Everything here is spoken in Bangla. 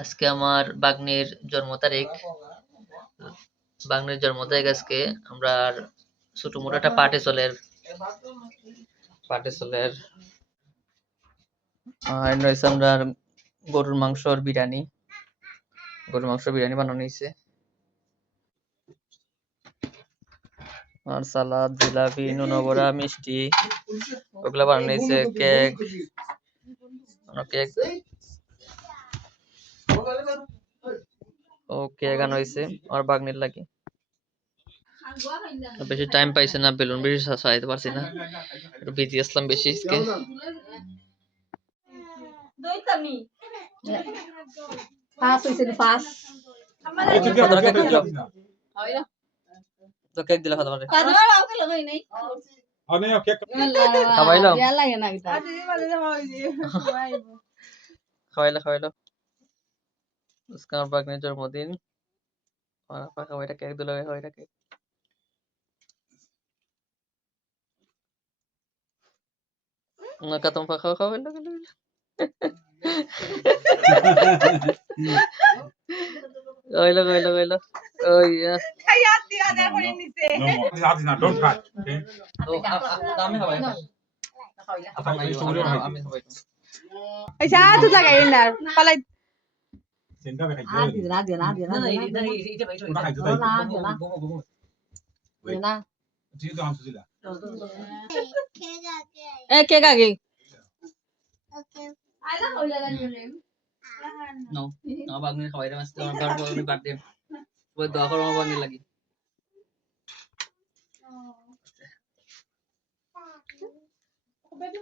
আজকে আমার বাগ্নির জন্ম তারিখ। আজকে আমরা ছোট মোটো একটা পার্টি চলের আমরা গরুর মাংসর বিরিয়ানি বানানো হয়েছে, আর সালাদ, জিলাপি, নুনবড়া, মিষ্টি ওগুলা বানানো হয়েছে, কেক আনা হয়েছে আমার বাগ্নির লাগে। বেশি টাইম পাইছে না, বেলুন বেশি সাজাইতে পারছি না, একটু বিজি আসলাম বেশি আজকে। কেক দিলা খাওয়াইলো আমার বাগ্নির জন্মদিন, কেক দিল কেক। Nakatong pa খাওয়াইলো কইলো ওই don't try. আমি খাওয়াই না, আমি খাওয়াই এই যা তো জায়গায় না পালাই Senda me না দিও না Sino to hamsu sila. A K গাগে No, আমার বাগ্নির খাওয়াইতে আসতে আমার বার্থডে ওই দোয়া করো আমার বাগ্নির লাগি। baby